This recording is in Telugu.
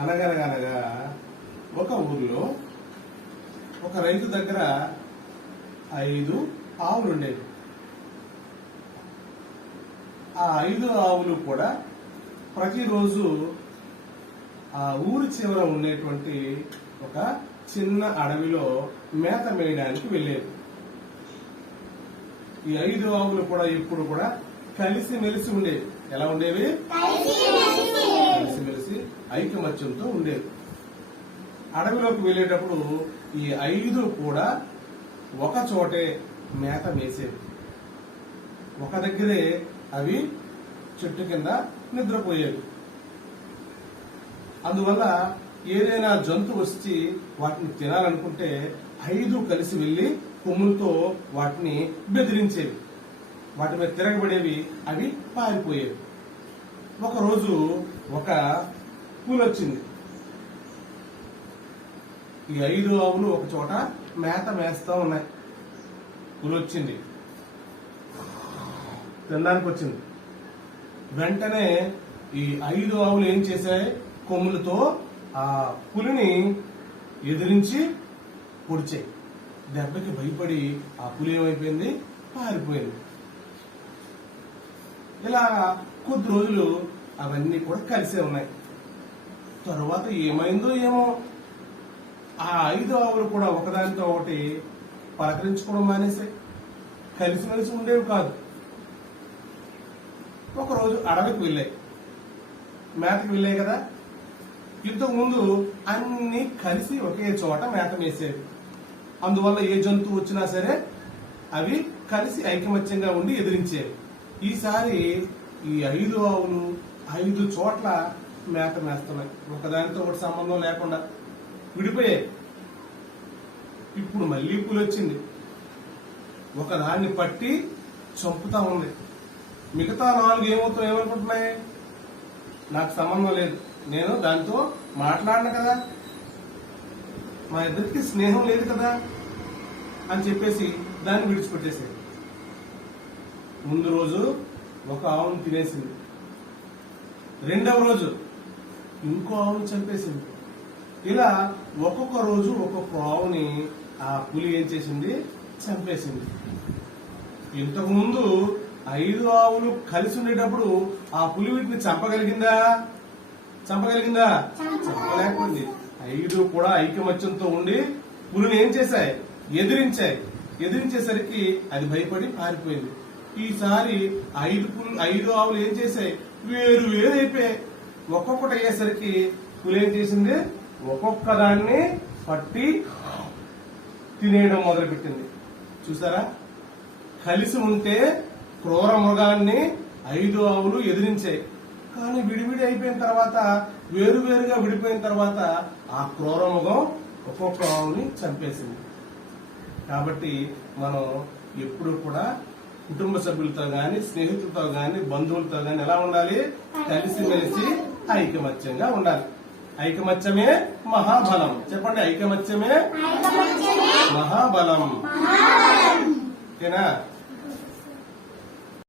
అనగనగనగా ఒక ఊర్లో ఒక రైతు దగ్గర ఐదు ఆవులు ఉండేవి. ఆ ఐదు ఆవులు కూడా ప్రతిరోజు ఆ ఊరి చివర ఉండేటువంటి ఒక చిన్న అడవిలో మేత మేయడానికి వెళ్ళేవి. ఈ ఐదు ఆవులు కూడా ఎప్పుడు కూడా కలిసి మెలిసి ఉండేవి? ఎలా ఉండేవి. కలిసిమెలిసి ఐకమత్యంతో ఉండేది. అడవిలోకి వెళ్ళేటప్పుడు ఈ ఐదు కూడా ఒక చోటే మేత మేసేవి ఒక దగ్గరే అవి చెట్టు కింద నిద్రపోయేవి. అందువల్ల ఏదైనా జంతువు వచ్చి వాటిని తినాలనుకుంటే ఐదు కలిసి వెళ్ళి కొమ్ములతో వాటిని బెదిరించేవి. వాటి మీద తిరగబడేవి అవి పారిపోయేవి. ఒకరోజు ఒక పూలు వచ్చింది ఈ ఐదు ఆవులు ఒక చోట మేత మేస్తా ఉన్నాయి. పూలు వచ్చింది తినడానికి వచ్చింది వెంటనే ఈ ఐదు ఆవులు ఏం చేశాయి? కొమ్ములతో ఆ పులిని ఎదిరించి పొడిచాయి. దెబ్బకి భయపడి ఆ పులి ఏమైపోయింది? పారిపోయింది. ఇలా కొద్ది రోజులు అవన్నీ కూడా కలిసే ఉన్నాయి. తర్వాత ఏమైందో ఏమో ఆ ఐదు ఆవులు కూడా ఒకదానితో ఒకటి పలకరించుకోవడం మానేసాయి కలిసిమెలిసి ఉండేవి కాదు. ఒకరోజు అడవికి వెళ్ళాయి. మేతకి వెళ్ళాయి కదా? ఇంతకు ముందు అన్ని కలిసి ఒకే చోట మేత వేసేవి అందువల్ల ఏ జంతువు వచ్చినా సరే అవి కలిసి ఐకమత్యంగా ఉండి ఎదిరించేవి. ఈసారి ఈ ఐదు ఆవులు ఐదు చోట్ల మేత మేస్తున్నాయి ఒకదానితో ఒకటి సంబంధం లేకుండా విడిపోయాయి. ఇప్పుడు మళ్ళీ పూలు వచ్చింది ఒకదాన్ని పట్టి చంపుతా ఉంది. మిగతా నాలుగు ఏమవుతాయి ఏమనుకుంటున్నాయి? నాకు సంబంధం లేదు. నేను దాంతో మాట్లాడను కదా. మా ఇద్దరికి స్నేహం లేదు కదా అని చెప్పేసి దాన్ని విడిచిపెట్టేసేది ముందు రోజు ఒక ఆవును తినేసింది. రెండవ రోజు ఇంకో ఆవును చంపేసింది. ఇలా ఒక్కొక్క రోజు ఒక్కొక్క ఆవుని ఆ పులి ఏం చేసింది? చంపేసింది. ఇంతకు ముందు ఐదు ఆవులు కలిసి ఉండేటప్పుడు ఆ పులి వీటిని చంపగలిగిందా? చంపగలిగిందా? చంపలేకపోయింది. ఐదు కూడా ఐకమత్యంతో ఉండి పులిని ఏం చేశాయి? ఎదిరించాయి. ఎదిరించేసరికి అది భయపడి పారిపోయింది. ఈసారి ఐదు పులు ఐదు ఆవులు ఏం చేశాయి? వేరు వేరు అయిపోయాయి ఒక్కొక్కటి అయ్యేసరికి పులేం ఏం చేసింది? ఒక్కొక్క దాన్ని పట్టి తినేయడం మొదలుపెట్టింది. చూసారా? కలిసి ఉంటే క్రూర మృగాన్ని ఐదు ఆవులు ఎదిరించాయి. కానీ విడివిడి అయిపోయిన తర్వాత వేరువేరుగా విడిపోయిన తర్వాత ఆ క్రూర మృగం ఒక్కొక్క ఆవుని చంపేసింది. కాబట్టి మనం ఎప్పుడు కూడా కుటుంబ సభ్యులతో గాని స్నేహితులతో గాని బంధువులతో గాని ఎలా ఉండాలి? కలిసిమెలిసి ఐకమత్యంగా ఉండాలి. ఐకమత్యమే మహాబలం. చెప్పండి ఐకమత్యమే మహాబలం. ఓకేనా?